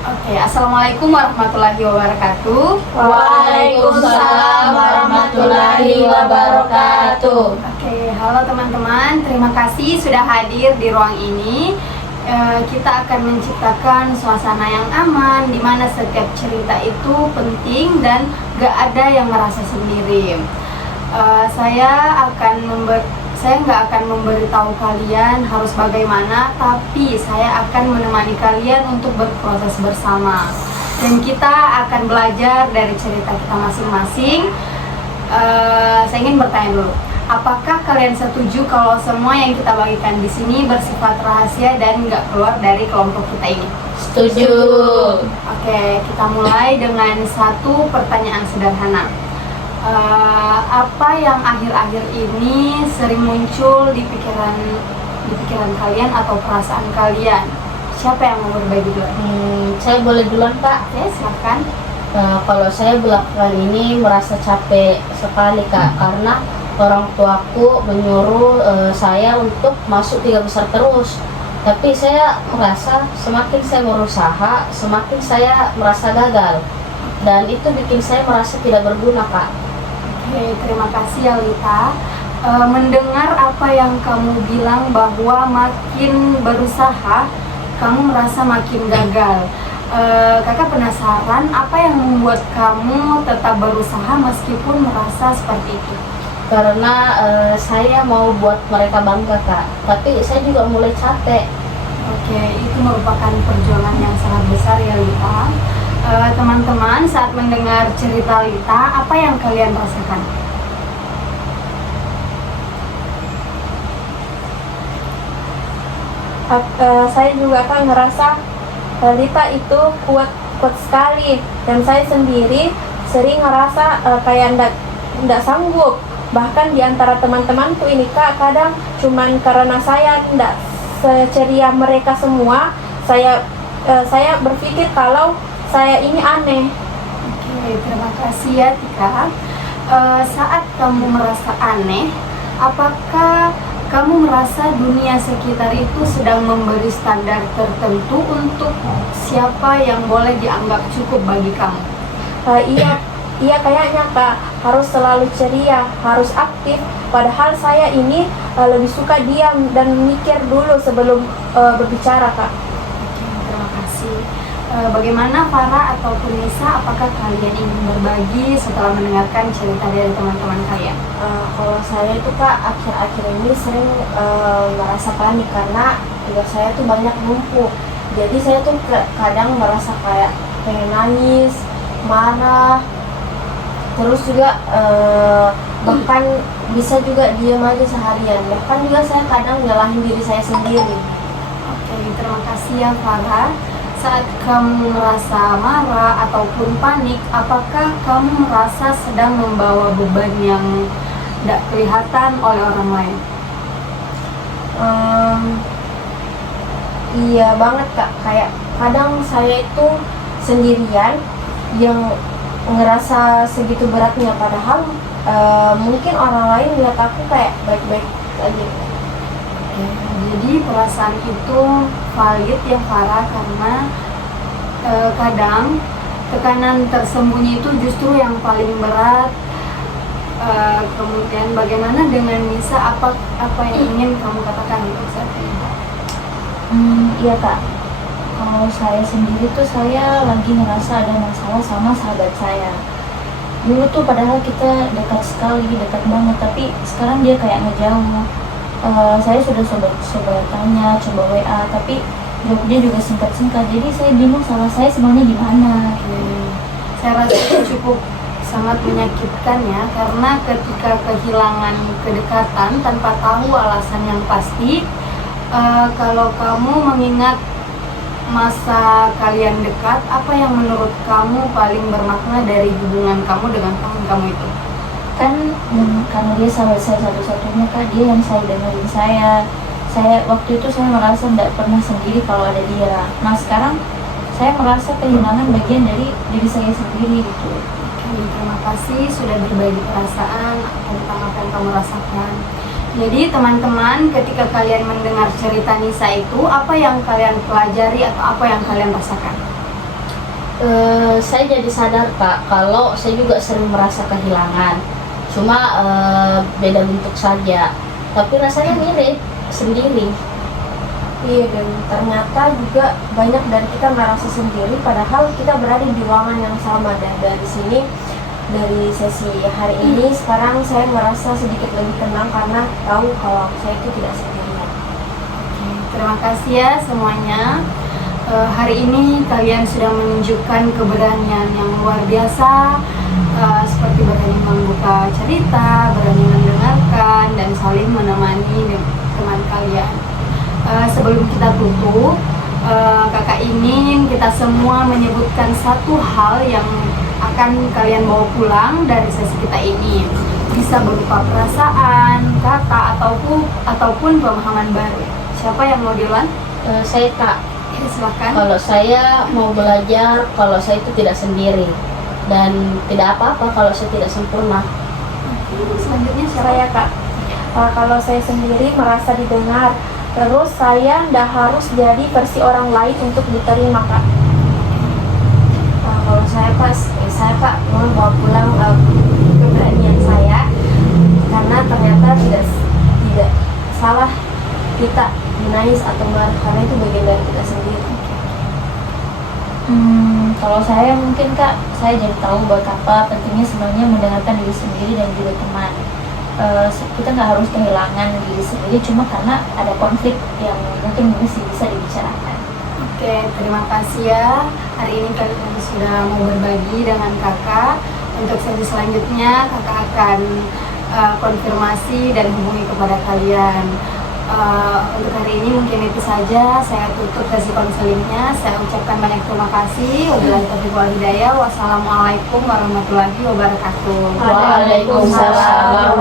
Oke, Assalamualaikum warahmatullahi wabarakatuh. Waalaikumsalam warahmatullahi wabarakatuh. Oke, halo teman-teman, terima kasih sudah hadir di ruang ini. Kita akan menciptakan suasana yang aman, di mana setiap cerita itu penting dan gak ada yang merasa sendiri. Saya nggak akan memberitahu kalian harus bagaimana, tapi saya akan menemani kalian untuk berproses bersama. Dan kita akan belajar dari cerita kita masing-masing. Saya ingin bertanya dulu, apakah kalian setuju kalau semua yang kita bagikan di sini bersifat rahasia dan nggak keluar dari kelompok kita ini? Setuju. Oke, kita mulai dengan satu pertanyaan sederhana. Apa yang akhir-akhir ini sering muncul di pikiran kalian atau perasaan kalian? Siapa yang mau berbagi dulu? Saya boleh duluan, Kak. Oke, silakan. Kalau saya belakangan ini merasa capek sekali, Kak, karena orang tuaku menyuruh saya untuk masuk 3 besar terus. Tapi saya merasa semakin saya berusaha, semakin saya merasa gagal. Dan itu bikin saya merasa tidak berguna, Kak. Oke, terima kasih ya Lita. Mendengar apa yang kamu bilang bahwa makin berusaha, kamu merasa makin gagal. Kakak penasaran apa yang membuat kamu tetap berusaha meskipun merasa seperti itu? Karena saya mau buat mereka bangga, Kak. Tapi saya juga mulai capek. Oke, itu merupakan perjuangan yang sangat besar ya Lita. Teman-teman, saat mendengar cerita Lita, apa yang kalian rasakan? Saya juga kan ngerasa Lita itu kuat sekali, dan saya sendiri sering ngerasa kayak ndak sanggup. Bahkan di antara teman-temanku ini, Kak, kadang cuman karena saya ndak seceria mereka semua, saya berpikir kalau saya ini aneh. Oke, terima kasih ya Tika. Saat kamu merasa aneh, apakah kamu merasa dunia sekitar itu sedang memberi standar tertentu untuk siapa yang boleh dianggap cukup bagi kamu? Iya kayaknya, Kak, harus selalu ceria, harus aktif. Padahal saya ini lebih suka diam dan mikir dulu sebelum berbicara, Kak. Oke, terima kasih. Bagaimana Farah ataupun Nisa, apakah kalian ingin berbagi setelah mendengarkan cerita dari teman-teman kalian? Kalau saya itu, Kak, akhir-akhir ini sering merasa panik karena tugas saya tuh banyak numpuk. Jadi saya tuh kadang merasa kayak pengen nangis, marah, terus juga bahkan bisa juga diam aja seharian. Bahkan juga saya kadang nyalahin diri saya sendiri. Oke, terima kasih ya Farah. Saat kamu merasa marah ataupun panik, apakah kamu merasa sedang membawa beban yang tidak kelihatan oleh orang lain? Iya banget, Kak. Kayak kadang saya itu sendirian yang ngerasa segitu beratnya, padahal mungkin orang lain lihat aku kayak baik-baik aja. Jadi perasaan itu valid ya Farah, karena kadang tekanan tersembunyi itu justru yang paling berat. Kemudian bagaimana dengan Nisa, apa yang ingin kamu katakan untuk saat ini? Iya, Kak, kalau saya sendiri tuh saya lagi ngerasa ada masalah sama sahabat saya. Dulu tuh padahal kita dekat sekali, dekat banget, tapi sekarang dia kayak ngejauh. Saya sudah coba tanya, coba WA, tapi jawabnya juga singkat-singkat. Jadi saya bingung salah saya sebenarnya gimana. Saya rasa itu cukup sangat menyakitkan ya, karena ketika kehilangan kedekatan tanpa tahu alasan yang pasti. Kalau kamu mengingat masa kalian dekat, apa yang menurut kamu paling bermakna dari hubungan kamu dengan teman kamu itu? Kan karena dia sahabat saya satu-satunya, Kak, dia yang selalu dengerin saya waktu itu saya merasa tidak pernah sendiri kalau ada dia. Nah sekarang saya merasa kehilangan bagian dari diri saya sendiri gitu. Terima kasih sudah berbagi perasaan tentang apa yang kamu rasakan. Jadi teman-teman, ketika kalian mendengar cerita Nisa itu, apa yang kalian pelajari atau apa yang kalian rasakan? Saya jadi sadar Kak, kalau saya juga sering merasa kehilangan. Cuma beda bentuk saja. Tapi rasanya mirip sendiri. Iya, dan ternyata juga banyak dari kita merasa sendiri padahal kita berada di ruangan yang sama. Dan dari sini, dari sesi hari ini, sekarang saya merasa sedikit lebih tenang karena tahu kalau saya itu tidak sendirian. Terima kasih ya semuanya. Hari ini kalian sudah menunjukkan keberanian yang luar biasa, seperti berani membuka cerita, berani mendengarkan, dan saling menemani teman kalian. Sebelum kita tutup, kakak ingin kita semua menyebutkan satu hal yang akan kalian bawa pulang dari sesi kita ini. Bisa berupa perasaan, kata, ataupun pemahaman baru. Siapa yang mau duluan? Saya Kak. Ya, silakan. Kalau saya mau belajar, kalau saya itu tidak sendiri. Dan tidak apa-apa kalau saya tidak sempurna. Selanjutnya siapa? Saya Kak. Kalau saya sendiri merasa didengar, terus saya ndak harus jadi versi orang lain untuk diterima Kak. Kalau saya Kak mau bawa pulang keberanian saya karena ternyata tidak salah kita menangis atau marah karena itu bagian dari kita sendiri. Kalau saya mungkin Kak, saya jadi tahu betapa pentingnya sebenarnya mendengarkan diri sendiri dan juga teman. Kita nggak harus kehilangan diri sendiri cuma karena ada konflik yang mungkin masih bisa dibicarakan. Oke, terima kasih ya. Hari ini kalian sudah mau berbagi dengan kakak. Untuk sesi selanjutnya, kakak akan konfirmasi dan hubungi kepada kalian. Untuk hari ini mungkin itu saja. Saya tutup sesi konselingnya. Saya ucapkan banyak terima kasih. Wabillahi taufiq wal hidayah. Wassalamualaikum warahmatullahi wabarakatuh. Waalaikumsalam